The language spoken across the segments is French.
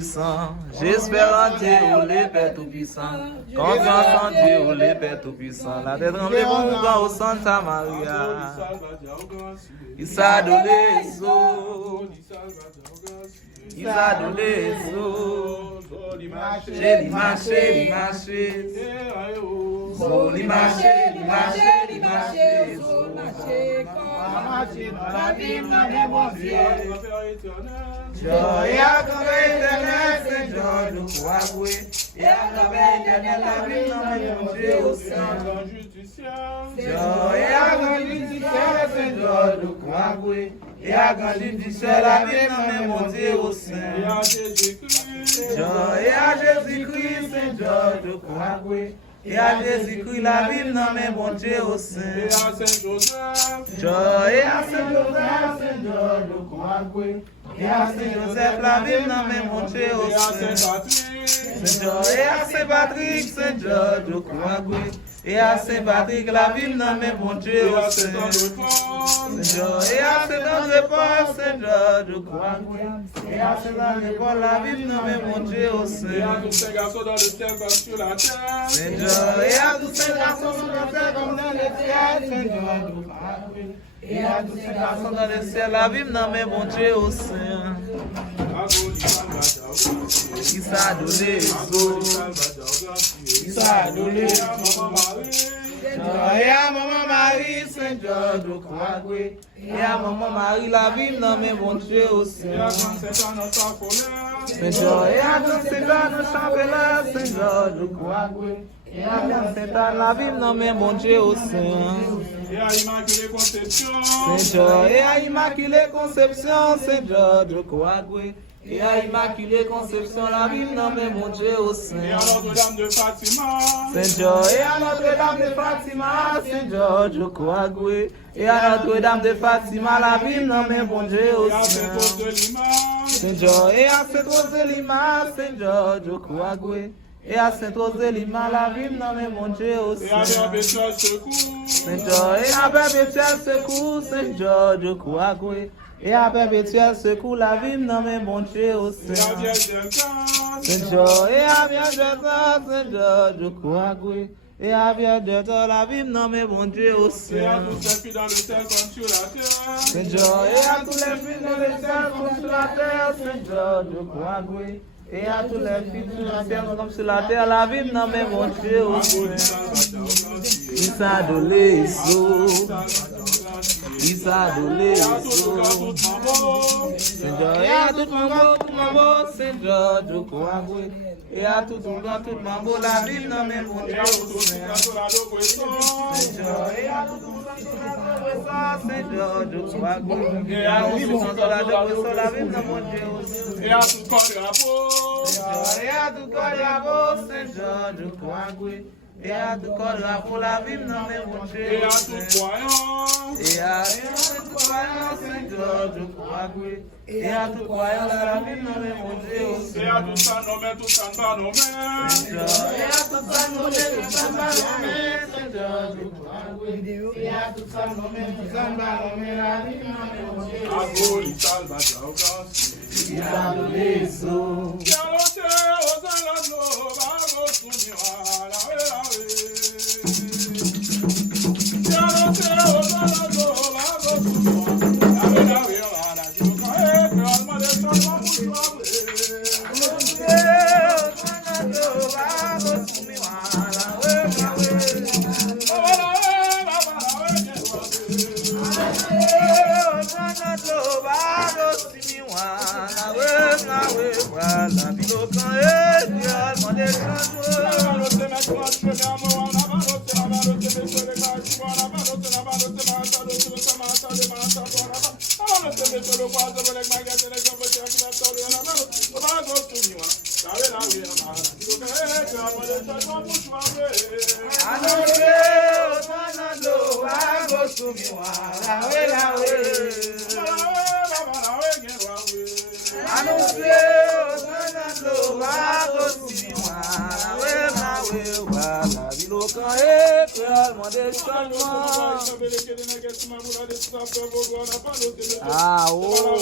Tout-Puissant. J'espère en Dieu, oh le Père Tout-Puissant. Confiance en Dieu, oh le Père Tout-Puissant. La tête tremblée pour nous voir au Santa Maria. Il s'est donné so. Il s'est donné so. J'ai marché. So, li marché. La vie n'a pas mon Dieu. Joy à grand éternel, c'est joy de croix, et à grand éternel, la vie n'a pas mon Dieu au sein. Joy à grand justicier, c'est joy de croix, et à grand justicier, la vie n'a pas mon Dieu au sein. Joy à Jésus-Christ, c'est joy de croix, et à Jésus-Christ, la vie n'a pas mon Dieu au sein. Joy à Saint-Joseph, c'est joy de croix, et à Saint-Joseph, la ville n'a même monté au sein. Et à Saint-Patrick, Saint-Georges de Croix-Goué. Et à Saint-Patrick, la ville n'a même monté au sein. Et à Saint-André-Paul, Saint-Georges de Croix-Goué. Et à Saint-André-Paul, la ville n'a même monté au sein. Et à tous ces garçons dans le ciel comme sur la terre. Et à tous ces garçons sur la terre comme dans le ciel, Saint-Georges de Croix-Goué. Et à tous ces garçons dans le ciel, la vie n'a même monté au sein. Il s'est donné so. Il s'est donné so. Et à maman Marie, Saint-Georges de Croix-Goué. Et à maman Marie, la vie n'a même monté au sein. Saint-Georges, et à tous ces gens de Chambelin, Saint-Georges de Croix-Goué. Et à Saint-Anne, la vie n'a même monté au sein. Et à Immaculée Conception, Saint-Georges, et à Immaculée Conception, Saint-Georges de Croix-Goué. Et à Immaculée Conception, la ville nommée mon Dieu au sein. Et à Notre-Dame de Fatima, Saint-Georges, et à Notre-Dame de Fatima, Saint-Georges de Croix-Goué. Et à Notre-Dame de Fatima, la ville nommée mon Dieu au sein. Saint-Georges, et à Saint-Rose de Lima, Saint-Georges de Croix-Goué. Et à Saint-Rose de Lima, la ville nommée mon Dieu au sein. Et à Perpétuel Secours, Saint-Georges, et à Perpétuel Secours, Saint-Georges de Croix-Goué. Et à Perpétuel Secours, la ville nommée mon Dieu au sein. Saint-Georges, et à Vierge de temps, Saint-Georges de Croix-Goué. Et à Vierge de temps, la ville nommée mon Dieu au sein. Et à tous les filles dans le ciel comme sur la terre. Saint-Georges, et à tous les filles dans le ciel comme sur la terre, Saint-Georges de Croix-Goué. Et à tous les filles sur la terre comme sur la terre, la ville nommée mon Dieu au sein. Il s'est donné so. Il s'est donné so. Saint-Georges, et à tout mambo, Saint-Georges de Croix-Goué. Et à tout mambo, la ville nommée mon Dieu au sein. Saint-Georges, et à tout Saint-Georges de Croix-Goué. Et à tout la ville nommée mon Dieu au sein. Et à tout et à tout corps Saint-Georges de Croix-Goué. Et à tout corps la ville nommée mon Dieu. Et à tout croyant. Et à tout croyant Saint-Georges de Croix-Goué. Et à tout croyant la ville nommée mon Dieu. Et à tout ça nommé, tout ça pas nommé. Et à tout ça nommé, tout ça pas nommé. Saint-Georges de Croix-Goué. Et à tout ça nommé, tout ça pas nommé. La ville nommée mon Dieu. Agoli salva Diogos. Il a donné so. des changements. Ah, oh.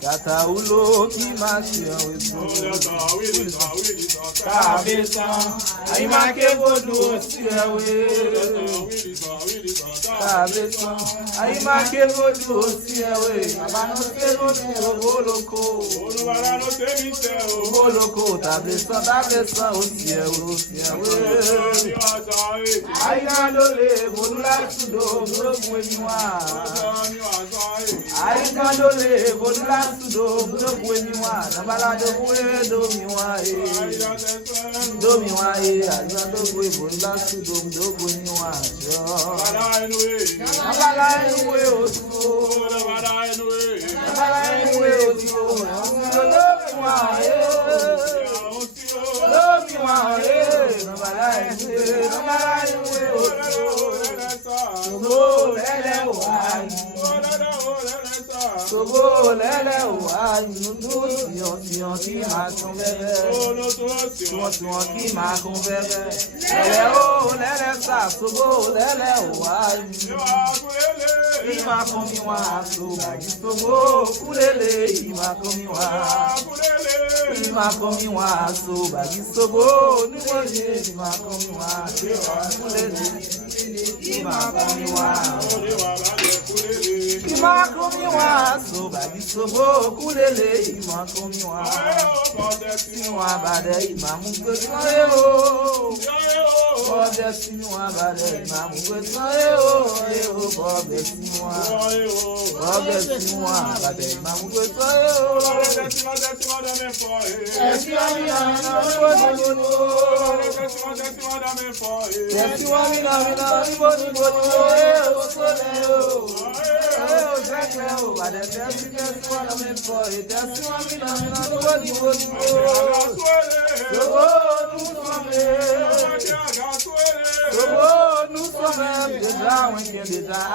Kataulo qui marche cabeça, aí marquei vodo, cabeça, aí marquei vodo, Boloko, tabeça, o céu, aí mandole, vodula sudo, aí mandole, vodula sudo, na balada domiwa, azando foi vodula sudo, domiwa, na balada Sobo lele wa nudu sion ki ma kon bebe sion ki ma kon bebe lele o lele sa sobo lele wa ima kon mi wa so bagi sobo kulele ima kon mi wa so bagi sobo ni wo je ima kon mi wa kulele ima kon mi wa Imakomiwa so bagi sobo kulele imakomiwa siwa bade imamu gbesan o bode siwa bade imamu gbesan o bode siwa bade imamu gbesan nous sommes déjà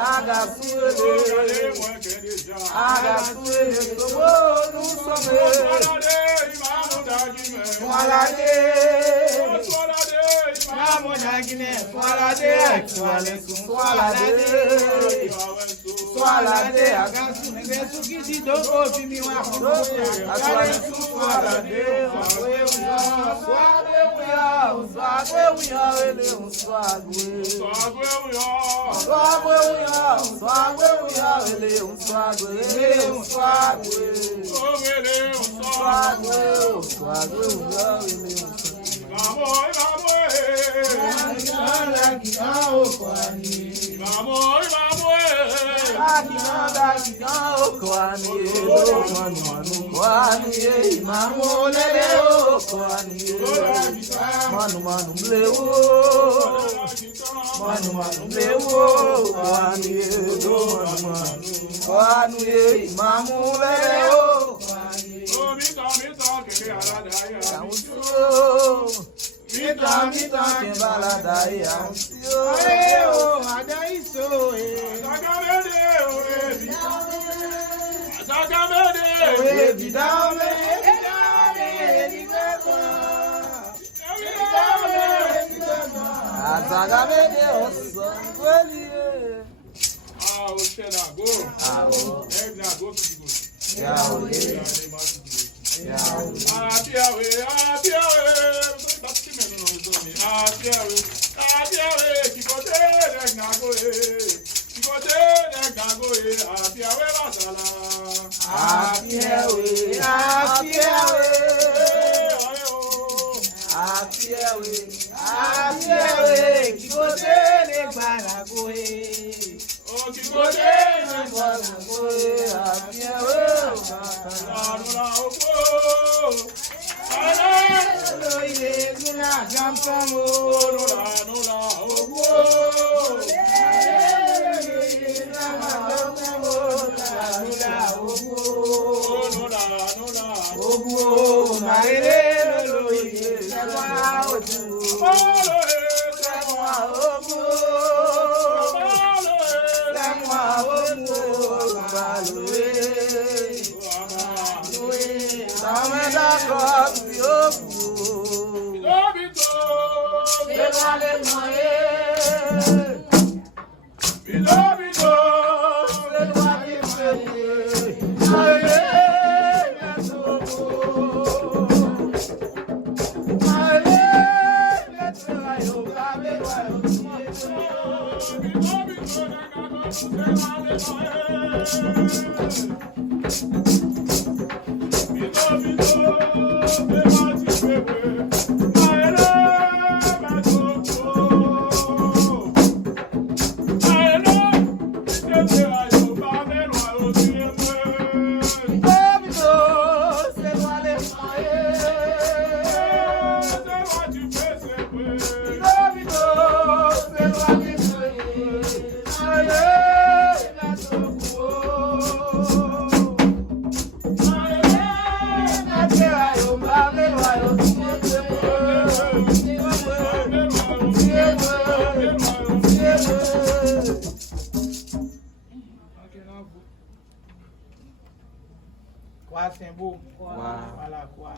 Quoi, c'est beau. Voilà quoi.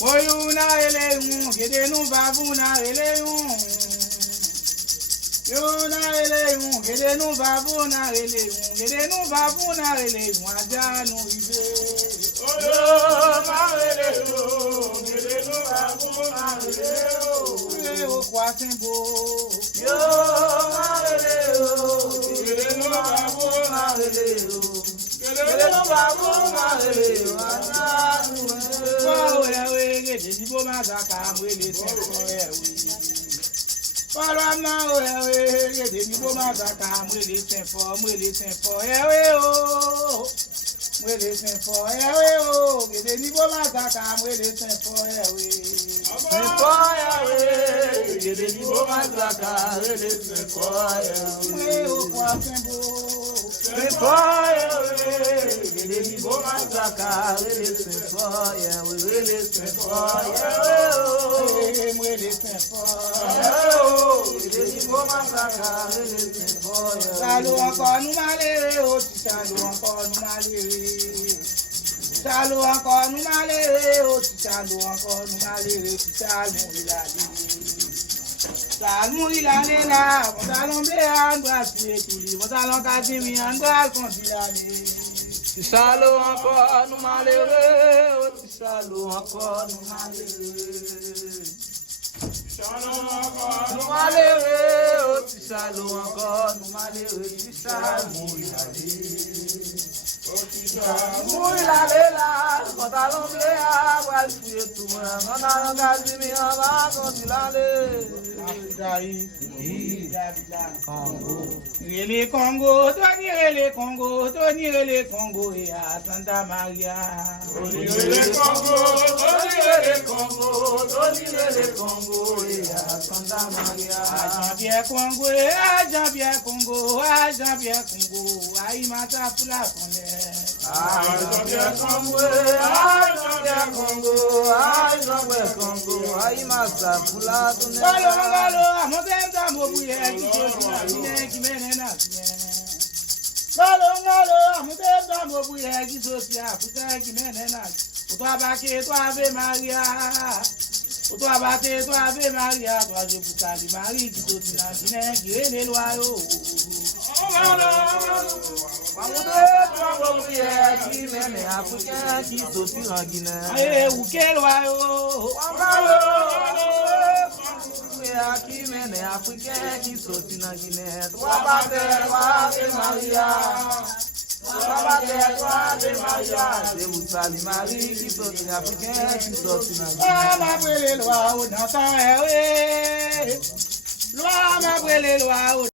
Oyuna eleun, gede nu babuna eleun. Yona eleun, gede nu babuna eleun, gede nu babuna eleun, ajanu ibe. Oyo ma eleun, gede nu babuna eleun. O kwa sembo. Yo ma eleun, gede nu babuna eleun. Gede nu babuna eleun, ajanu ibe. Oh, yeah, gede ni bo ma zaka mwele sembo ewe. Palama ewe gede ni bo ma zaka mwele sembo ewe o. Mwele sembo ewe o, gede ni bo ma zaka mwele sembo ewe. Sembo ewe, gede ni bo ma zaka mwele sembo ewe. Mwe o kwa sembo. Sembo ewe, gede ni bo ma zaka mwele sembo ewe, mwele sembo ewe o. Mwele sembo ewe o, gede ni bo ma zaka mwele sembo ewe. Salo encore nous malere o, salo encore nous malere. Salo encore nous malere o, salo encore nous malere, salo ilale. Salo ilale la, salo mbe andwa tuetuli, salo kadimi andwa kontilale. Salo encore nous malheureux, salo encore nous malheureux. Salo encore nous malheureux, salo encore nous malheureux, salo ilale la, salo mbe andwa tuetuli, salo kadimi andwa kontilale. Rele Congo, Rele Congo, Rele Congo, et à Santa Maria. Rele Congo, Rele Congo, Rele Congo, et à Santa Maria. Jean-Pierre Congo, Jean-Pierre Congo, Jean-Pierre Congo, Aïmata pour la connaître. Jean-Pierre Congo, Jean-Pierre Congo, Jean-Pierre Congo, Aïmata pour la connaître. Galo, amotenda mobuye, qui mène na Galo, amotenda mobuye, qui sosia, qui mène na. Toi baquet, toi Ave Maria. Toi baquet, toi Ave Maria, toi je vous salue Marie, qui sosia, qui est les loyaux. Qui mène Africain, qui sosie en Guinée. Eh, ou quel loyaux. Qui mène Africain, qui sosie en Guinée. Toi baquet, toi Ave Maria. Je vous salue Marie, qui sosie Africain, qui sosie en Guinée. Ma brûlé loyaux, dans ta loi ma brûlé loyaux.